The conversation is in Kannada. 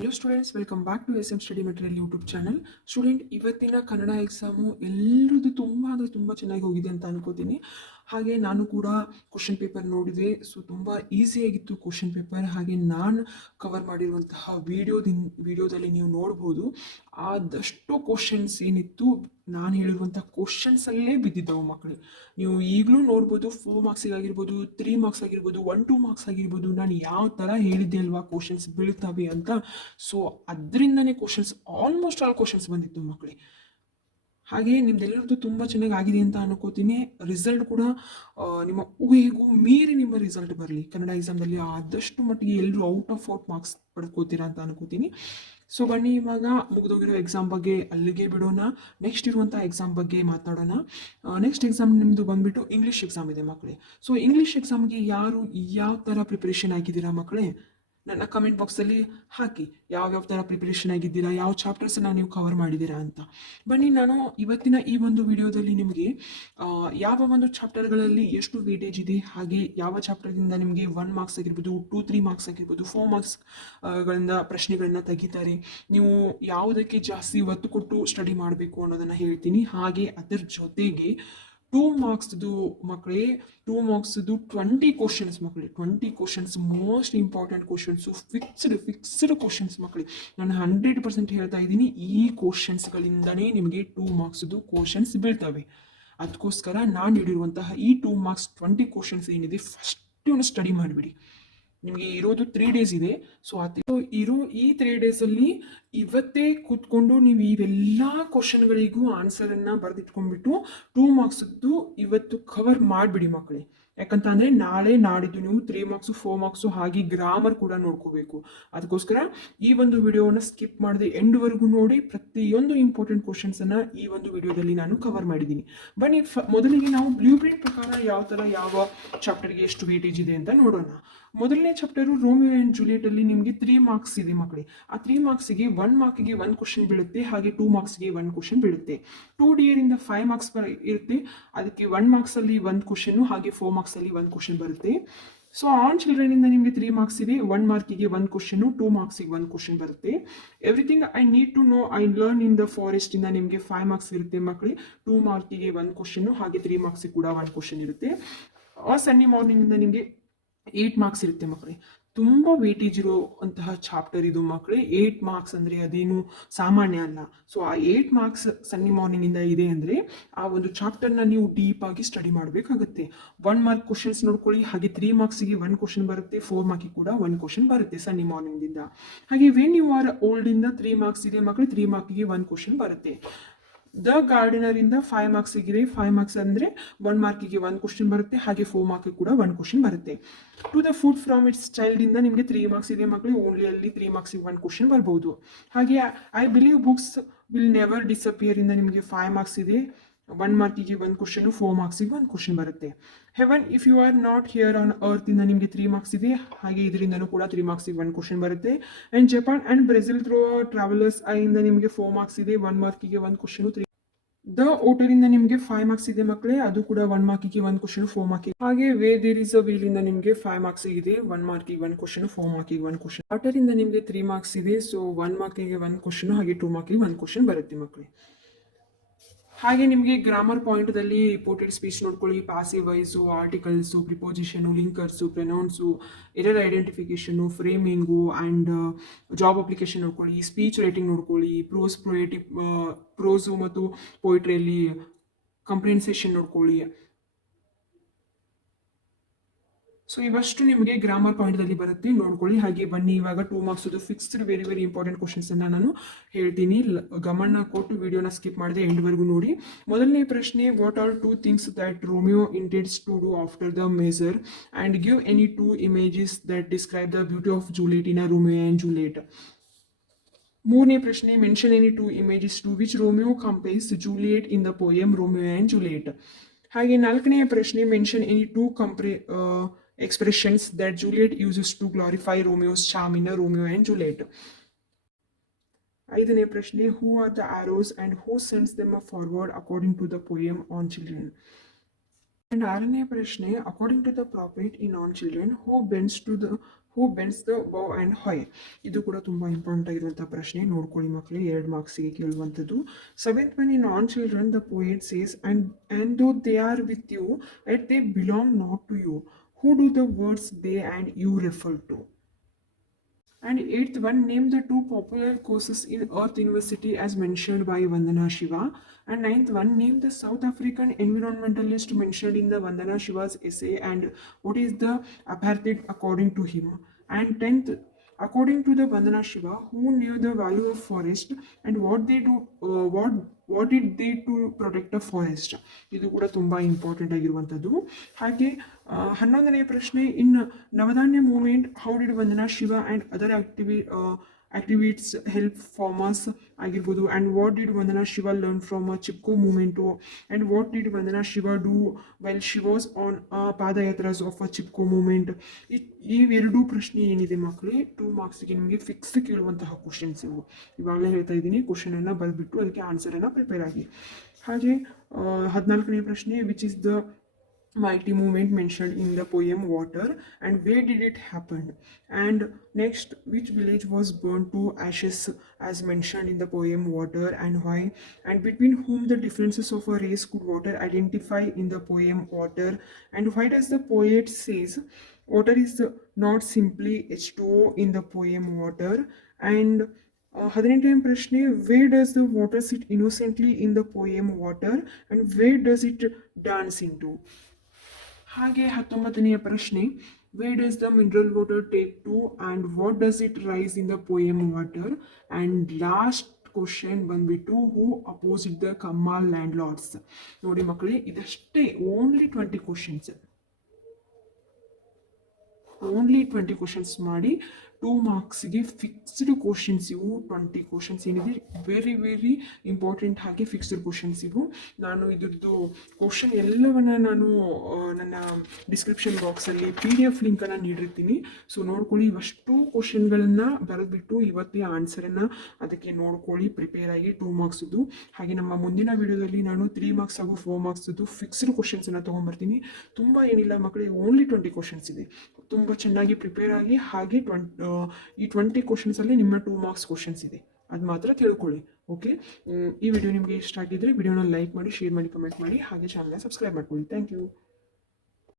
Hello students, welcome back to S M study material YouTube channel. Student, ಇವತ್ತಿನ ಕನ್ನಡ ಎಕ್ಸಾಮು ಎಲ್ಲರದ್ದು ತುಂಬ ಅಂದರೆ ತುಂಬ ಚೆನ್ನಾಗಿ ಹೋಗಿದೆ ಅಂತ ಅನ್ಕೋತೀನಿ. ಹಾಗೆ ನಾನು ಕೂಡ ಕ್ವಶನ್ ಪೇಪರ್ ನೋಡಿದೆ. ಸೊ ತುಂಬ ಈಸಿಯಾಗಿತ್ತು ಕ್ವಶನ್ ಪೇಪರ್. ಹಾಗೆ ನಾನು ಕವರ್ ಮಾಡಿರುವಂತಹ ವಿಡಿಯೋದಲ್ಲಿ ನೀವು ನೋಡ್ಬೋದು, ಆದಷ್ಟು ಕ್ವಶನ್ಸ್ ಏನಿತ್ತು ನಾನು ಹೇಳಿರುವಂಥ ಕ್ವಶನ್ಸಲ್ಲೇ ಬಿದ್ದಿದ್ದವು ಮಕ್ಕಳು. ನೀವು ಈಗಲೂ ನೋಡ್ಬೋದು, 4 ಮಾರ್ಕ್ಸಿಗಾಗಿರ್ಬೋದು, 3 ಮಾರ್ಕ್ಸ್ ಆಗಿರ್ಬೋದು, 1-2 ಮಾರ್ಕ್ಸ್ ಆಗಿರ್ಬೋದು, ನಾನು ಯಾವ ಥರ ಹೇಳಿದ್ದೆ ಅಲ್ವಾ ಕ್ವಶನ್ಸ್ ಬೀಳ್ತವೆ ಅಂತ. ಸೊ ಅದರಿಂದನೇ ಕ್ವಶನ್ಸ್, ಆಲ್ಮೋಸ್ಟ್ ಆಲ್ ಕ್ವಶನ್ಸ್ ಬಂದಿತ್ತು ಮಕ್ಕಳೇ. ಹಾಗೆ ನಿಮ್ದೆಲ್ಲರದ್ದು ತುಂಬ ಚೆನ್ನಾಗಿ ಆಗಿದೆ ಅಂತ ಅನ್ಕೋತೀನಿ. ರಿಸಲ್ಟ್ ಕೂಡ ನಿಮ್ಮ ಊಹೆಗೂ ಮೀರಿ ನಿಮ್ಮ ರಿಸಲ್ಟ್ ಬರಲಿ. ಕನ್ನಡ ಎಕ್ಸಾಮ್ದಲ್ಲಿ ಆದಷ್ಟು ಮಟ್ಟಿಗೆ ಎಲ್ಲರೂ ಔಟ್ ಮಾರ್ಕ್ಸ್ ಪಡ್ಕೋತೀರಾ ಅಂತ ಅನ್ಕೋತೀನಿ. ಸೊ ಬನ್ನಿ, ಇವಾಗ ಮುಗಿದೋಗಿರೋ ಎಕ್ಸಾಮ್ ಬಗ್ಗೆ ಅಲ್ಲಿಗೆ ಬಿಡೋಣ. ನೆಕ್ಸ್ಟ್ ಇರುವಂಥ ಎಕ್ಸಾಮ್ ಬಗ್ಗೆ ಮಾತಾಡೋಣ. ನೆಕ್ಸ್ಟ್ ಎಕ್ಸಾಮ್ ನಿಮ್ಮದು ಬಂದುಬಿಟ್ಟು ಇಂಗ್ಲೀಷ್ ಎಕ್ಸಾಮ್ ಇದೆ ಮಕ್ಕಳೇ. ಸೊ ಇಂಗ್ಲೀಷ್ ಎಕ್ಸಾಮ್ಗೆ ಯಾರು ಯಾವ ಥರ ಪ್ರಿಪ್ರೇಷನ್ ಆಗಿದ್ದೀರಾ ಮಕ್ಕಳೇ, ನನ್ನ ಕಮೆಂಟ್ ಬಾಕ್ಸಲ್ಲಿ ಹಾಕಿ. ಯಾವ್ಯಾವ ಥರ ಪ್ರಿಪ್ರೇಷನ್ ಆಗಿದ್ದೀರಾ, ಯಾವ ಚಾಪ್ಟರ್ಸನ್ನು ನೀವು ಕವರ್ ಮಾಡಿದ್ದೀರಾ ಅಂತ. ಬನ್ನಿ, ನಾನು ಇವತ್ತಿನ ಈ ಒಂದು ವಿಡಿಯೋದಲ್ಲಿ ನಿಮಗೆ ಯಾವ ಒಂದು ಚಾಪ್ಟರ್ಗಳಲ್ಲಿ ಎಷ್ಟು ವೇಟೇಜ್ ಇದೆ, ಹಾಗೆ ಯಾವ ಚಾಪ್ಟರ್ದಿಂದ ನಿಮಗೆ 1 ಮಾರ್ಕ್ಸ್ ಆಗಿರ್ಬೋದು, 2-3 ಮಾರ್ಕ್ಸ್ ಆಗಿರ್ಬೋದು, 4 ಮಾರ್ಕ್ಸ್ ಗಳಿಂದ ಪ್ರಶ್ನೆಗಳನ್ನ ತೆಗಿತಾರೆ, ನೀವು ಯಾವುದಕ್ಕೆ ಜಾಸ್ತಿ ಒತ್ತು ಕೊಟ್ಟು ಸ್ಟಡಿ ಮಾಡಬೇಕು ಅನ್ನೋದನ್ನು ಹೇಳ್ತೀನಿ. ಹಾಗೆ ಅದರ ಜೊತೆಗೆ 2 ಮಾರ್ಕ್ಸ್ದು ಮಕ್ಕಳೇ, 2 ಮಾರ್ಕ್ಸ್ದು 20 ಕ್ವಶನ್ಸ್ ಮಕ್ಕಳೇ. 20 questions most important questions, fixed questions ಮಕ್ಕಳೇ. ನಾನು 100% ಹೇಳ್ತಾ ಇದ್ದೀನಿ, ಈ ಕ್ವಶನ್ಸ್ಗಳಿಂದನೇ ನಿಮಗೆ 2 ಮಾರ್ಕ್ಸ್ದು ಕ್ವಶನ್ಸ್ ಬೀಳ್ತವೆ. ಅದಕ್ಕೋಸ್ಕರ ನಾನು ನೀಡಿರುವಂತಹ ಈ 2 ಮಾರ್ಕ್ಸ್ 20 ಕ್ವಶನ್ಸ್ ಏನಿದೆ, ಫಸ್ಟ್ ಇವನು ಸ್ಟಡಿ ಮಾಡಿಬಿಡಿ. ನಿಮಗೆ ಇರೋದು 3 ಡೇಸ್ ಇದೆ. ಸೊ ಇರೋ ಈ 3 ಡೇಸಲ್ಲಿ ಇವತ್ತೇ ಕೂತ್ಕೊಂಡು ನೀವು ಇವೆಲ್ಲ ಕ್ವಶನ್ಗಳಿಗೂ ಆನ್ಸರನ್ನು ಬರೆದಿಟ್ಕೊಂಡ್ಬಿಟ್ಟು 2 ಮಾರ್ಕ್ಸ್ದು ಇವತ್ತು ಕವರ್ ಮಾಡಿಬಿಡಿ ಮಕ್ಕಳೇ. ಯಾಕಂತ ಅಂದರೆ ನಾಳೆ ನಾಡಿದ್ದು ನೀವು 3 ಮಾರ್ಕ್ಸು, 4 ಮಾರ್ಕ್ಸು, ಹಾಗೆ ಗ್ರಾಮರ್ ಕೂಡ ನೋಡ್ಕೋಬೇಕು. ಅದಕ್ಕೋಸ್ಕರ ಈ ಒಂದು ವಿಡಿಯೋನ ಸ್ಕಿಪ್ ಮಾಡದೆ ಎಂಡ್ವರೆಗೂ ನೋಡಿ. ಪ್ರತಿಯೊಂದು ಇಂಪಾರ್ಟೆಂಟ್ ಕ್ವಶನ್ಸನ್ನು ಈ ಒಂದು ವಿಡಿಯೋದಲ್ಲಿ ನಾನು ಕವರ್ ಮಾಡಿದ್ದೀನಿ. ಬನ್ನಿ, ಮೊದಲಿಗೆ ನಾವು ಬ್ಲೂ ಪ್ರಿಂಟ್ ಪ್ರಕಾರ ಯಾವ ಥರ ಯಾವ ಚಾಪ್ಟರ್ಗೆ ಎಷ್ಟು ವೇಟೇಜ್ ಇದೆ ಅಂತ ನೋಡೋಣ. ಮೊದಲನೇ ಚಾಪ್ಟರು ರೋಮಿಯೋ ಆ್ಯಂಡ್ ಜೂಲಿಯಟ್ ಅಲ್ಲಿ ನಿಮಗೆ 3 ಮಾರ್ಕ್ಸ್ ಇದೆ ಮಕ್ಕಳೇ. ಆ 3 ಮಾರ್ಕ್ಸಿಗೆ 1 ಮಾರ್ಕ್ಗೆ 1 ಕ್ವಶನ್ ಬೀಳುತ್ತೆ, ಹಾಗೆ 2 ಮಾರ್ಕ್ಸ್ಗೆ 1 ಕ್ವಶನ್ ಬೀಳುತ್ತೆ. 2 DA ರಿಂದ 5 ಮಾರ್ಕ್ಸ್ ಇರುತ್ತೆ. ಅದಕ್ಕೆ 1 ಮಾರ್ಕ್ಸಲ್ಲಿ 1 ಕ್ವಶನ್, ಹಾಗೆ 4 ಮಾರ್ಕ್ಸಲ್ಲಿ 1 ಕ್ವಶನ್ ಬರುತ್ತೆ. ಸೊ ಆನ್ ಚಿಲ್ಡ್ರನ್ ಇಂದ ನಿಮಗೆ 3 ಮಾರ್ಕ್ಸ್ ಇದೆ. 1 ಮಾರ್ಕಿಗೆ 1 ಕ್ವಶನ್, 2 ಮಾರ್ಕ್ಸಿಗೆ 1 ಕ್ವಶನ್ ಬರುತ್ತೆ. Everything I need to know I learn in the forest ಇಂದ ನಿಮಗೆ 5 ಮಾರ್ಕ್ಸ್ ಇರುತ್ತೆ ಮಕ್ಕಳೇ. 2 ಮಾರ್ಕಿಗೆ 1 ಕ್ವಶನ್, ಹಾಗೆ 3 ಮಾರ್ಕ್ಸಿಗೆ ಕೂಡ 1 ಕ್ವಶನ್ ಇರುತ್ತೆ. ಆ ಸಂಡೇ ಮಾರ್ನಿಂಗ್ ಇಂದ ನಿಮಗೆ 8 ಮಾರ್ಕ್ಸ್ ಇರುತ್ತೆ ಮಕ್ಕಳೇ. ತುಂಬ ವೇಟೇಜ್ ಇರುವಂತಹ ಚಾಪ್ಟರ್ ಇದು ಮಕ್ಕಳೇ. 8 ಮಾರ್ಕ್ಸ್ ಅಂದರೆ ಅದೇನು ಸಾಮಾನ್ಯ ಅಲ್ಲ. ಸೊ ಆ 8 ಮಾರ್ಕ್ಸ್ ಸಂಡೇ ಮಾರ್ನಿಂಗಿಂದ ಇದೆ ಅಂದರೆ ಆ ಒಂದು ಚಾಪ್ಟರ್ನ ನೀವು ಡೀಪಾಗಿ ಸ್ಟಡಿ ಮಾಡಬೇಕಾಗುತ್ತೆ. 1 ಮಾರ್ಕ್ ಕ್ವಶನ್ಸ್ ನೋಡ್ಕೊಳ್ಳಿ, ಹಾಗೆ 3 ಮಾರ್ಕ್ಸಿಗೆ 1 ಕ್ವಶನ್ ಬರುತ್ತೆ, 4 ಮಾರ್ಕಿಗೆ ಕೂಡ 1 ಕ್ವಶನ್ ಬರುತ್ತೆ ಸಂಡೇ ಮಾರ್ನಿಂಗಿಂದ. ಹಾಗೆ ವೆನ್ ಯು ಆರ್ ಓಲ್ಡ್ ಇಂದ 3 ಮಾರ್ಕ್ಸ್ ಇದೆ ಮಕ್ಕಳೇ, 3 ಮಾರ್ಕಿಗೆ 1 ಕ್ವಶನ್ ಬರುತ್ತೆ. ದ ಗಾರ್ಡನರ್ ಇಂದ 5 ಮಾರ್ಕ್ಸ್ ಇದೆ. 5 ಮಾರ್ಕ್ಸ್ ಅಂದರೆ 1 ಮಾರ್ಕಿಗೆ 1 ಕ್ವಶನ್ ಬರುತ್ತೆ, ಹಾಗೆ 4 ಮಾರ್ಕಿಗೆ ಕೂಡ 1 ಕ್ವಶನ್ ಬರುತ್ತೆ. To the food from its child ಇಂದ ನಿಮಗೆ 3 ಮಾರ್ಕ್ಸ್ ಇದೆ ಮಕ್ಕಳು. ಓನ್ಲಿ ಅಲ್ಲಿ 3 ಮಾರ್ಕ್ಸಿಗೆ 1 ಕ್ವಶನ್ ಬರ್ಬೋದು. ಹಾಗೆ I believe books will never disappear ಇಂದ ನಿಮಗೆ 5 ಮಾರ್ಕ್ಸ್ ಇದೆ. 1 ಮಾರ್ಕಿಗೆ 1 ಕ್ವಶನ್, 4 ಮಾರ್ಕ್ಸಿಗೆ 1 ಕ್ವಶನ್ ಬರುತ್ತೆ. Heaven if you are not here on earth ಇಂದ ನಿಮಗೆ 3 ಮಾರ್ಕ್ಸ್ ಇದೆ. ಹಾಗೆ ಇದರಿಂದನೂ ಕೂಡ 3 ಮಾರ್ಕ್ಸಿಗೆ 1 ಕ್ವಶನ್ ಬರುತ್ತೆ. And Japan and Brazil through travellers I ಇಂದ ನಿಮಗೆ 4 ಮಾರ್ಕ್ಸ್ ಇದೆ. 1 ಮಾರ್ಕಿಗೆ 1 ಕ್ವಶನ್. ದ ಓಟರ್ ಇಂದ ನಿಮಗೆ 5 ಮಾರ್ಕ್ಸ್ ಇದೆ ಮಕ್ಕಳೇ. ಅದು ಕೂಡ 1 ಮಾರ್ಕಿಗೆ 1 ಕ್ವಶನ್, 4 ಮಾರ್ಕಿಗೆ. ಹಾಗೆ way there is a will ಇಂದ ನಿಮಗೆ 5 ಮಾರ್ಕ್ಸ್ ಇದೆ. 1 ಮಾರ್ಕಿಗೆ 1 ಕ್ವಶನ್, 4 ಮಾರ್ಕಿಗೆ 1 ಕ್ವಶನ್. ವಾಟರ್ ಇಂದ ನಿಮಗೆ 3 ಮಾರ್ಕ್ಸ್ ಇದೆ. ಸೊ 1 ಮಾರ್ಕಿಗೆ 1 ಕ್ವಶನ್, ಹಾಗೆ 2 ಮಾರ್ಕಿಗೆ 1 ಕ್ವಶನ್ ಬರುತ್ತೆ ಮಕ್ಕಳೇ. ಹಾಗೆ ನಿಮಗೆ ಗ್ರಾಮರ್ ಪಾಯಿಂಟ್ದಲ್ಲಿ ರಿಪೋರ್ಟೆಡ್ ಸ್ಪೀಚ್ ನೋಡ್ಕೊಳ್ಳಿ. Passive voice, articles, preposition, linkers, pronouns, error identification, framing and job application ನೋಡ್ಕೊಳ್ಳಿ. ಸ್ಪೀಚ್ ರೈಟಿಂಗ್ ನೋಡ್ಕೊಳ್ಳಿ. ಪ್ರೋಸು ಮತ್ತು ಪೋಯಿಟ್ರಿಯಲ್ಲಿ ಕಂಪ್ರೆನ್ಸೇಷನ್ ನೋಡ್ಕೊಳ್ಳಿ. ಸೊ ಇವಷ್ಟು ನಿಮಗೆ ಗ್ರಾಮರ್ ಪಾಯಿಂಟ್ದಲ್ಲಿ ಬರುತ್ತೆ, ನೋಡ್ಕೊಳ್ಳಿ. ಹಾಗೆ ಬನ್ನಿ, ಇವಾಗ 2 ಮಾರ್ಕ್ಸ್ದು ಫಿಕ್ಸ್ಡ್ ವೆರಿ ವೆರಿ ಇಂಪಾರ್ಟೆಂಟ್ ಕ್ವಶನ್ಸನ್ನು ನಾನು ಹೇಳ್ತೀನಿ. ಗಮನ ಕೊಟ್ಟು ವಿಡಿಯೋನ ಸ್ಕಿಪ್ ಮಾಡಿದೆ ಎಂಡ್ವರೆಗೂ ನೋಡಿ. ಮೊದಲನೇ ಪ್ರಶ್ನೆ, what are 2 things that Romeo intends to do after the major and give any 2 images that describe the beauty of Juliet in Romeo and Juliet. ಮೂರನೇ ಪ್ರಶ್ನೆ, mention any 2 images to which Romeo compares Juliet in the poem Romeo and Juliet. ಹಾಗೆ ನಾಲ್ಕನೆಯ ಪ್ರಶ್ನೆ, mention any 2 expressions that Juliet uses to glorify Romeo's charm in a Romeo and Juliet. ಐದನೇ ಪ್ರಶ್ನೆ, who are the arrows and who sends them forward according to the poem On Children. And ಆರನೇ ಪ್ರಶ್ನೆ, according to the prophet in On Children, who bends who bends the bow and ಹೊಯ್. ಇದು ಕೂಡ ತುಂಬ ಇಂಪಾರ್ಟೆಂಟ್ ಆಗಿರುವಂಥ ಪ್ರಶ್ನೆ, ನೋಡ್ಕೊಳ್ಳಿ ಮಕ್ಕಳೇ, 2 ಮಾರ್ಕ್ಸಿಗೆ ಕೇಳುವಂಥದ್ದು. Seventh one, in On Children the poet says and though they are with you yet they belong not to you, who do the words they and you refer to. And eighth one, name the 2 popular courses in Earth University as mentioned by Vandana Shiva. And ninth one, name the South African environmentalist mentioned in the Vandana Shiva's essay and what is the apartheid according to him. And 10th, according to the Vandana Shiva, who knew the value of forest and what they do, what did they to protect the forest. ಇದು ಕೂಡ ತುಂಬ ಇಂಪಾರ್ಟೆಂಟ್ ಆಗಿರುವಂಥದ್ದು. ಹಾಗೆ 11ನೇ ಪ್ರಶ್ನೆ, in Navdanya movement how did Vandana Shiva and other activities help farmers ಆಗಿರ್ಬೋದು. And what did Vandana Shiva learn from Chipko movement. And what did Vandana Shiva do well she was on padayatras of a Chipko movement. ಇವೆರಡೂ ಪ್ರಶ್ನೆ ಏನಿದೆ ಮಕ್ಕಳೇ, 2 ಮಾರ್ಕ್ಸಿಗೆ ನಿಮಗೆ ಫಿಕ್ಸ್ ಕೇಳುವಂತಹ ಕ್ವಶನ್ಸ್ ಇವು. ಇವಾಗಲೇ ಹೇಳ್ತಾ ಇದ್ದೀನಿ, ಕ್ವಶನನ್ನು ಬರೆದ್ಬಿಟ್ಟು ಅದಕ್ಕೆ ಆನ್ಸರನ್ನು ಪ್ರಿಪೇರ್ ಆಗಿ. ಹಾಗೆ 14ನೇ ಪ್ರಶ್ನೆ, which is the mighty movement mentioned in the poem Water and where did it happen. And next, which village was burned to ashes as mentioned in the poem Water and why, and between whom the differences of a race could water identify in the poem Water, and why does the poet says water is not simply H2O in the poem Water. And 18ನೇ ಪ್ರಶ್ನೆ, where does the water sit innocently in the poem Water and where does it dance into. ಹಾಗೆ 19ನೇ ಪ್ರಶ್ನೆ, where does the mineral water take to and what does it rise in the poem Water. and last question ಬಂದ್ಬಿಟ್ಟು, ಹೂ ಅಪೋಸಿಟ್ ದ ಕಮ್ಮಾಲ್ ಲ್ಯಾಂಡ್ ಲಾರ್ಡ್ಸ್. ನೋಡಿ ಮಕ್ಕಳೇ, ಇದಷ್ಟೇ, ಓನ್ಲಿ 20 ಕ್ವಶನ್ಸ್, ಓನ್ಲಿ 20 ಕ್ವಶನ್ಸ್ ಮಾಡಿ 2 ಮಾರ್ಕ್ಸಿಗೆ ಫಿಕ್ಸ್ಡ್ ಕ್ವಶನ್ಸ್ ಇವು. 20 ಕ್ವಶನ್ಸ್ ಏನಿದೆ ವೆರಿ ಇಂಪಾರ್ಟೆಂಟ್, ಹಾಗೆ ಫಿಕ್ಸ್ಡ್ ಕ್ವಶನ್ಸ್ ಇವು. ನಾನು ಇದ್ರದ್ದು ಕ್ವಶನ್ ಎಲ್ಲವನ್ನು ನಾನು ನನ್ನ ಡಿಸ್ಕ್ರಿಪ್ಷನ್ ಬಾಕ್ಸಲ್ಲಿ PDF ಲಿಂಕನ್ನು ನೀಡಿರ್ತೀನಿ. ಸೊ ನೋಡ್ಕೊಳ್ಳಿ, ಇವಷ್ಟು ಕ್ವಶನ್ಗಳನ್ನು ಬರೆದ್ಬಿಟ್ಟು ಇವತ್ತೇ ಆನ್ಸರನ್ನು ಅದಕ್ಕೆ ನೋಡ್ಕೊಳ್ಳಿ, ಪ್ರಿಪೇರ್ ಆಗಿ 2 ಮಾರ್ಕ್ಸ್ದು. ಹಾಗೆ ನಮ್ಮ ಮುಂದಿನ ವಿಡಿಯೋದಲ್ಲಿ ನಾನು 3 ಮಾರ್ಕ್ಸ್ ಹಾಗೂ 4 ಮಾರ್ಕ್ಸ್ದು ಫಿಕ್ಸ್ಡ್ ಕ್ವಶನ್ಸನ್ನು ತೊಗೊಂಬರ್ತೀನಿ. ತುಂಬ ಏನಿಲ್ಲ ಮಕ್ಕಳೇ, ಓನ್ಲಿ 20 ಕ್ವಶನ್ಸ್ ಇದೆ. ತುಂಬ ಚೆನ್ನಾಗಿ ಪ್ರಿಪೇರ್ ಆಗಿ, ಹಾಗೆ ಈ 20 ಕ್ವಶನ್ಸಲ್ಲಿ ನಿಮ್ಮ 2 ಮಾರ್ಕ್ಸ್ ಕ್ವಶನ್ಸ್ ಇದೆ, ಅದು ಮಾತ್ರ ತಿಳ್ಕೊಳ್ಳಿ. ಓಕೆ, ಈ ವಿಡಿಯೋ ನಿಮಗೆ ಇಷ್ಟ ಆಗಿದ್ದರೆ ವಿಡಿಯೋನ ಲೈಕ್ ಮಾಡಿ, ಶೇರ್ ಮಾಡಿ, ಕಮೆಂಟ್ ಮಾಡಿ, ಹಾಗೆ ಚಾನಲ್ನ ಸಬ್ಸ್ಕ್ರೈಬ್ ಮಾಡ್ಕೊಳ್ಳಿ. Thank you.